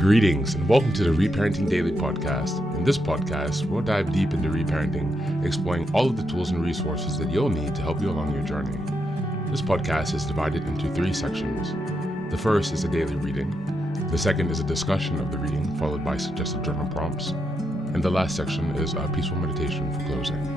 Greetings and welcome to the Reparenting Daily podcast. In this podcast, we'll dive deep into reparenting, exploring all of the tools and resources that you'll need to help you along your journey. This podcast is divided into 3 sections. The first is a daily reading. The second is a discussion of the reading, followed by suggested journal prompts. And the last section is a peaceful meditation for closing.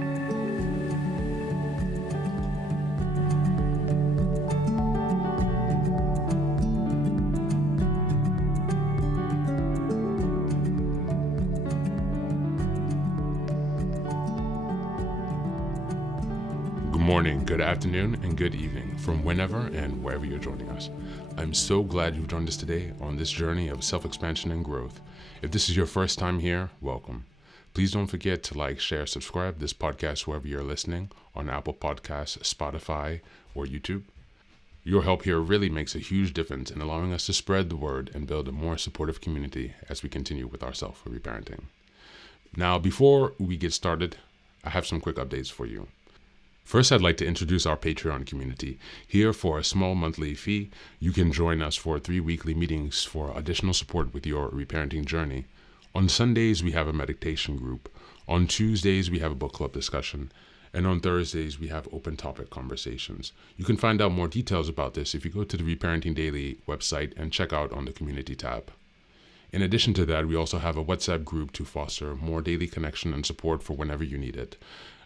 Good morning, good afternoon, and good evening from whenever and wherever you're joining us. I'm so glad you've joined us today on this journey of self-expansion and growth. If this is your first time here, welcome. Please don't forget to like, share, subscribe this podcast wherever you're listening, on Apple Podcasts, Spotify, or YouTube. Your help here really makes a huge difference in allowing us to spread the word and build a more supportive community as we continue with our self-reparenting. Now, before we get started, I have some quick updates for you. First, I'd like to introduce our Patreon community. Here, for a small monthly fee, you can join us for 3 weekly meetings for additional support with your reparenting journey. On Sundays, we have a meditation group. On Tuesdays, we have a book club discussion. And on Thursdays, we have open topic conversations. You can find out more details about this if you go to the Reparenting Daily website and check out on the community tab. In addition to that, we also have a WhatsApp group to foster more daily connection and support for whenever you need it.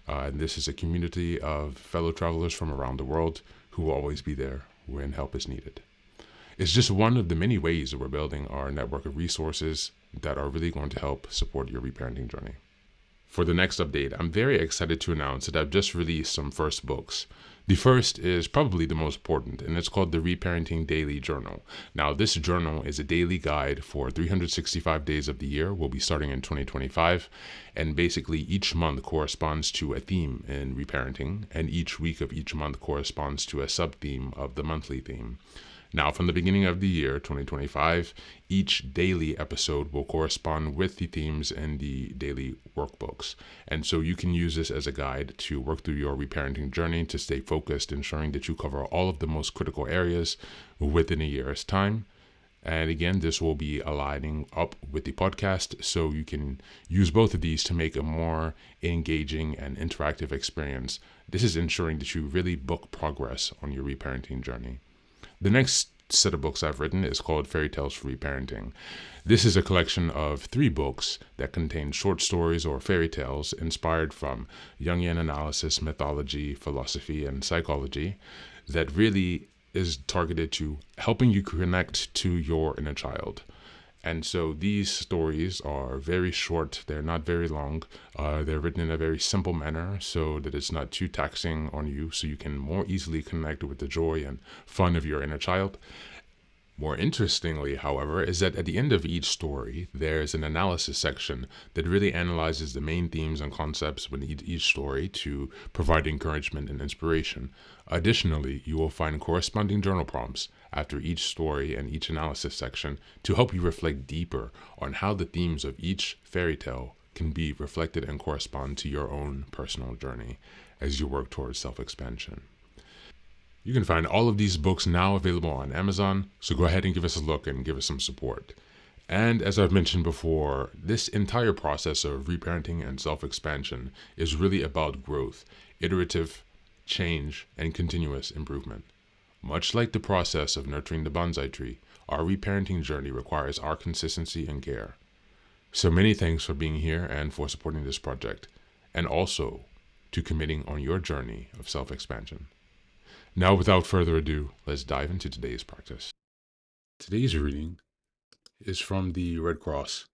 And this is a community of fellow travelers from around the world who will always be there when help is needed. It's just one of the many ways that we're building our network of resources that are really going to help support your reparenting journey. For the next update, I'm very excited to announce that I've just released some first books. The first is probably the most important, and it's called the Reparenting Daily Journal. Now, this journal is a daily guide for 365 days of the year. We'll be starting in 2025, and basically each month corresponds to a theme in reparenting, and each week of each month corresponds to a sub-theme of the monthly theme. Now, from the beginning of the year, 2025, each daily episode will correspond with the themes in the daily workbooks. And so you can use this as a guide to work through your reparenting journey to stay focused, ensuring that you cover all of the most critical areas within a year's time. And again, this will be aligning up with the podcast, so you can use both of these to make a more engaging and interactive experience. This is ensuring that you really book progress on your reparenting journey. The next set of books I've written is called Fairy Tales for Reparenting. This is a collection of 3 books that contain short stories or fairy tales inspired from Jungian analysis, mythology, philosophy, and psychology that really is targeted to helping you connect to your inner child. And so these stories are very short. They're not very long. They're written in a very simple manner so that it's not too taxing on you, so you can more easily connect with the joy and fun of your inner child. More interestingly, however, is that at the end of each story, there's an analysis section that really analyzes the main themes and concepts within each story to provide encouragement and inspiration. Additionally, you will find corresponding journal prompts after each story and each analysis section to help you reflect deeper on how the themes of each fairy tale can be reflected and correspond to your own personal journey as you work towards self-expansion. You can find all of these books now available on Amazon, so go ahead and give us a look and give us some support. And as I've mentioned before, this entire process of reparenting and self-expansion is really about growth, iterative change, and continuous improvement. Much like the process of nurturing the bonsai tree, our reparenting journey requires our consistency and care. So many thanks for being here and for supporting this project, and also to committing on your journey of self-expansion. Now, without further ado, let's dive into today's practice. Today's reading is from the Red Cross.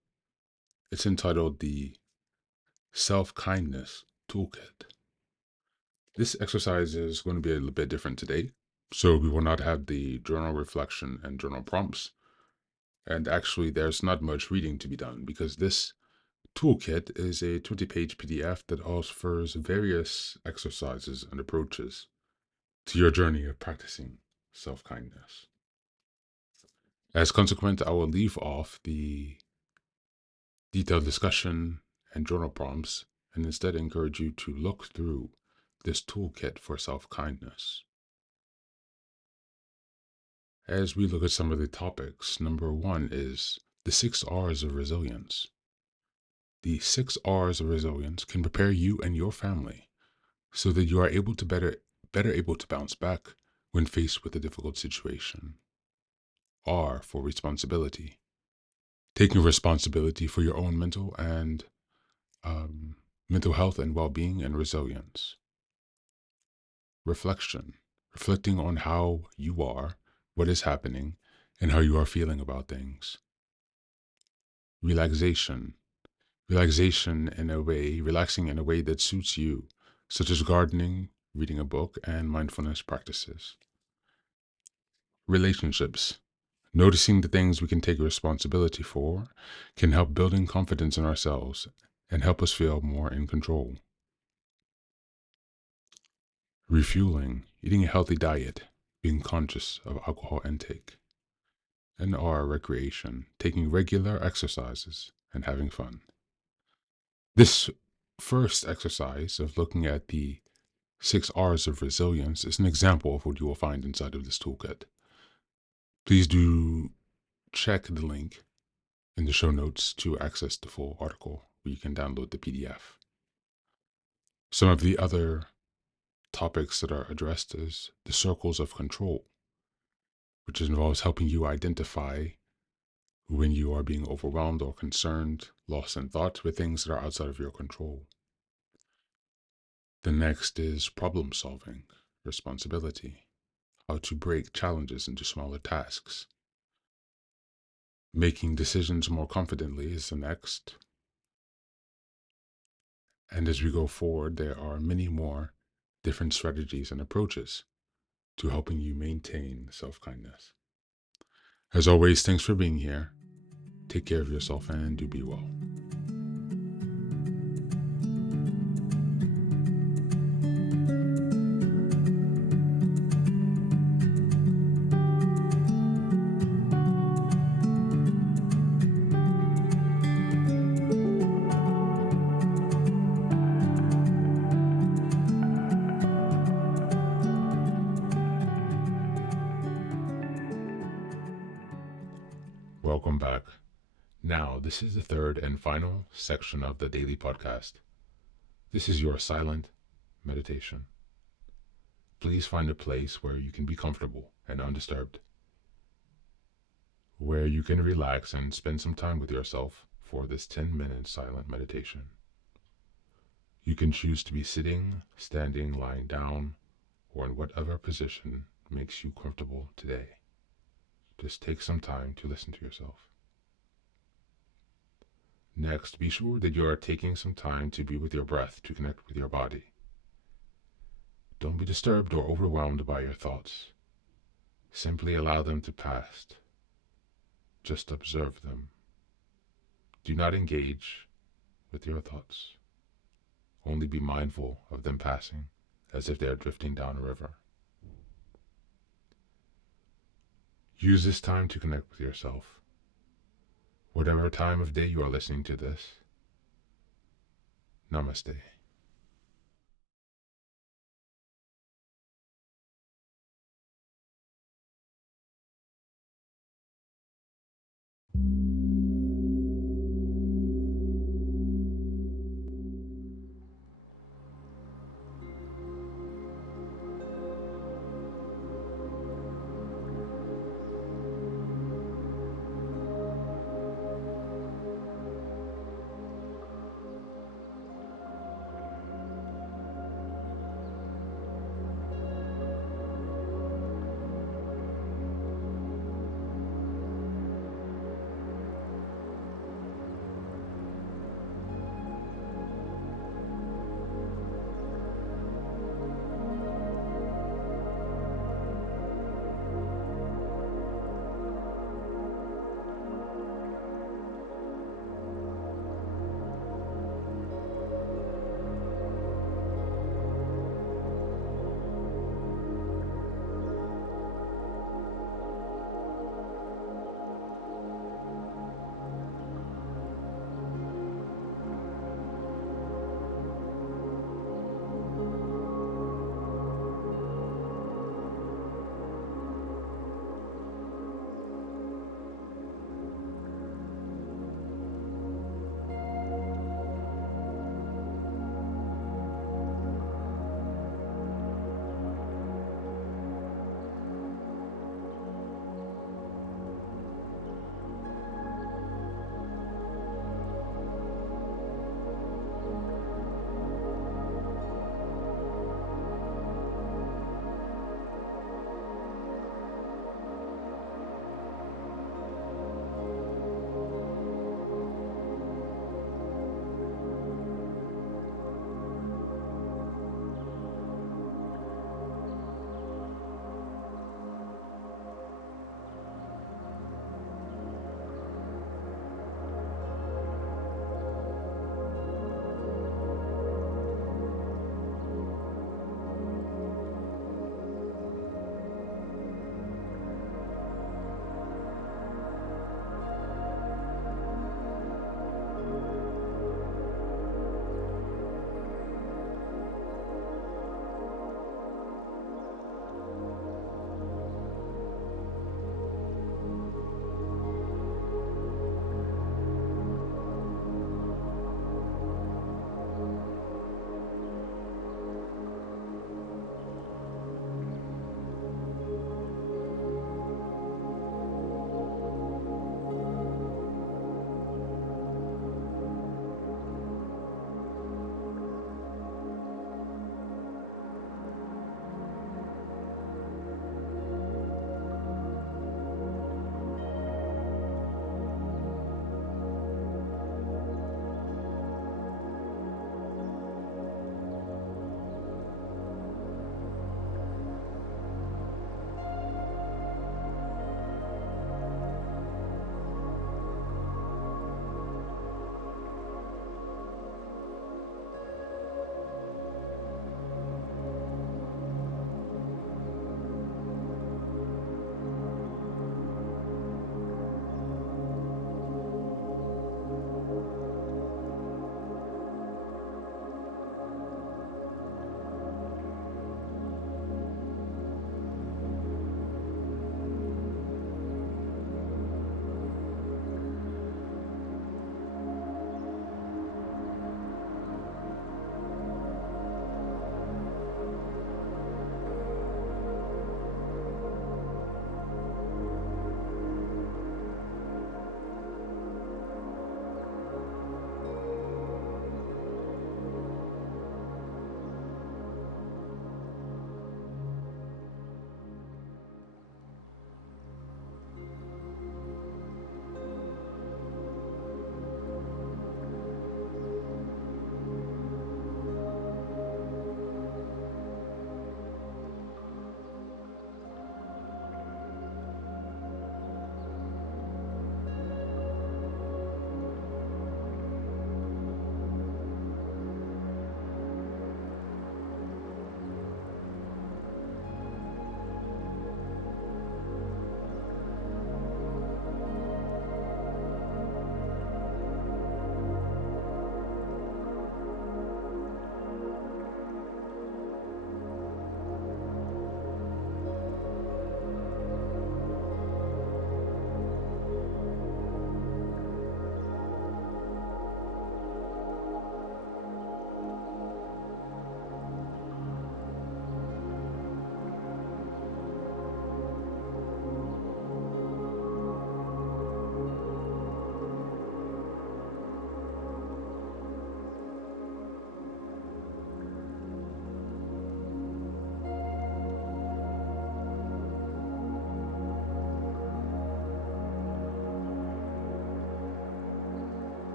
It's entitled the Self-Kindness Toolkit. This exercise is going to be a little bit different today. So we will not have the journal reflection and journal prompts. And actually, there's not much reading to be done because this toolkit is a 20-page PDF that offers various exercises and approaches to your journey of practicing self-kindness. As consequent, I will leave off the detailed discussion and journal prompts and instead encourage you to look through this toolkit for self-kindness. As we look at some of the topics, number 1 is the 6 R's of resilience. The 6 R's of resilience can prepare you and your family so that you are able to better able to bounce back when faced with a difficult situation. R for responsibility. Taking responsibility for your own mental health and well-being and resilience. Reflection. Reflecting on how you are, what is happening, and how you are feeling about things. Relaxation. Relaxing in a way that suits you, such as gardening, reading a book, and mindfulness practices. Relationships. Noticing the things we can take responsibility for can help building confidence in ourselves and help us feel more in control. Refueling, eating a healthy diet, being conscious of alcohol intake. And R, recreation, taking regular exercises and having fun. This first exercise of looking at the 6 R's of resilience is an example of what you will find inside of this toolkit. Please do check the link in the show notes to access the full article where you can download the PDF. Some of the other topics that are addressed is the circles of control, which involves helping you identify when you are being overwhelmed or concerned, lost in thought with things that are outside of your control. The next is problem solving, responsibility, how to break challenges into smaller tasks. Making decisions more confidently is the next. And as we go forward, there are many more different strategies and approaches to helping you maintain self-kindness. As always, thanks for being here. Take care of yourself and do be well. Welcome back. Now, this is the third and final section of the daily podcast. This is your silent meditation. Please find a place where you can be comfortable and undisturbed, where you can relax and spend some time with yourself for this 10-minute silent meditation. You can choose to be sitting, standing, lying down, or in whatever position makes you comfortable today. Just take some time to listen to yourself. Next, be sure that you are taking some time to be with your breath to connect with your body. Don't be disturbed or overwhelmed by your thoughts. Simply allow them to pass. Just observe them. Do not engage with your thoughts. Only be mindful of them passing as if they are drifting down a river. Use this time to connect with yourself. Whatever time of day you are listening to this, Namaste.